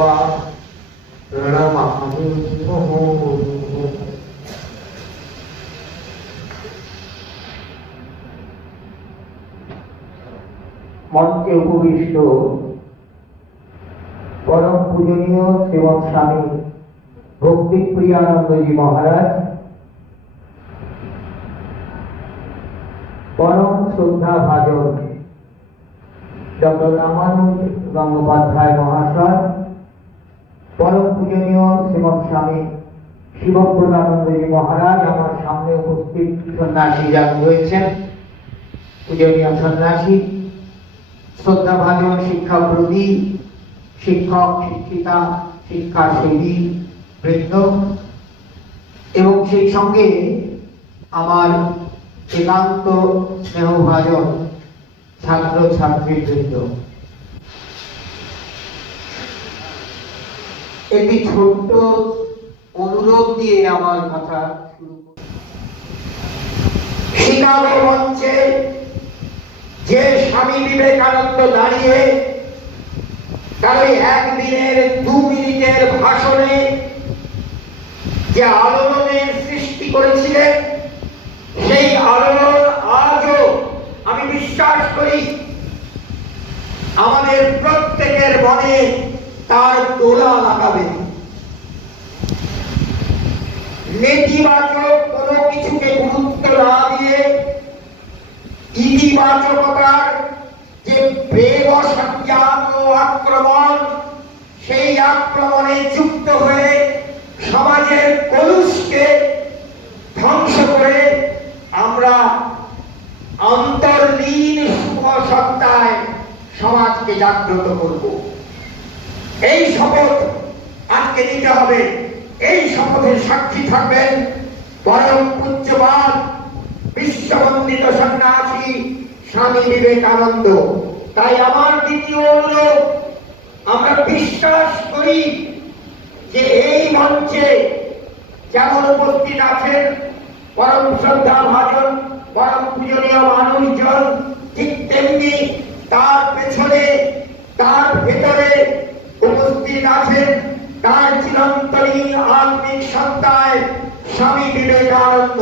कृत्वा प्रणमामि মঞ্চে উপবিষ্ট পরম পূজনীয় শ্রীমৎ স্বামী ভক্তিপ্রিয়ানন্দজি মহারাজ, পরম শ্রদ্ধা ভাজন ডক্টর রামানুজ গঙ্গোপাধ্যায় মহাশয়, পরম পূজনীয় শ্রীমৎ স্বামী শিবপ্রদানন্দজি মহারাজ, আমার সামনে উপস্থিত সন্ন্যাসী যারা রয়েছেন, পূজনীয় সন্ন্যাসী, শ্রদ্ধা ভাজন শিক্ষাপ্রদী, শিক্ষক শিক্ষিকা শিক্ষাসেবী বৃন্দ, এবং সেই সঙ্গে আমার একান্ত স্নেহভাজন ছাত্র ছাত্রীবৃন্দ। একটি ছোট্ট অনুরোধ দিয়ে আমার কথা শুরু করি। শিকাগো মঞ্চে যে স্বামী বিবেকানন্দ দাঁড়িয়ে তার ওই একদিনের 2 মিনিটের ভাষণে যে আলোড়নের সৃষ্টি করেছিলেন, সেই আলোড়ন আজও আমি বিশ্বাস করি আমাদের প্রত্যেকের মনে তার দোলা লাগাবে। নেতিবাচক কোনো কিছুকে গুরুত্ব না দিয়ে ইতিবাচকতার যে বেবশাত আক্রমণ, সেই আক্রমণে যুক্ত হয়ে সমাজের কলুষকে ধ্বংস করে আমরা অন্তর্লীন শুভ সত্তায় সমাজকে জাগ্রত করব। এই শপথ আজকে নিতে হবে। এই শপথের সাক্ষী থাকবেন পরম পূজ্যপাদ বিশ্ববন্দিত সন্ন্যাসী স্বামী বিবেকানন্দ। তাই আমার দ্বিতীয় অনুরোধ, আমরা বিশ্বাস করি যে এই মঞ্চে যেমন উপস্থিত আছেন পরম শ্রদ্ধা ভাজন পরম পূজনীয় মানুষজন, ঠিক তেমনি তার পেছনে তার ভেতরে উপস্থিত আছেন তার চিরন্তনী আত্মিক সত্তায় স্বামী বিবেকানন্দ।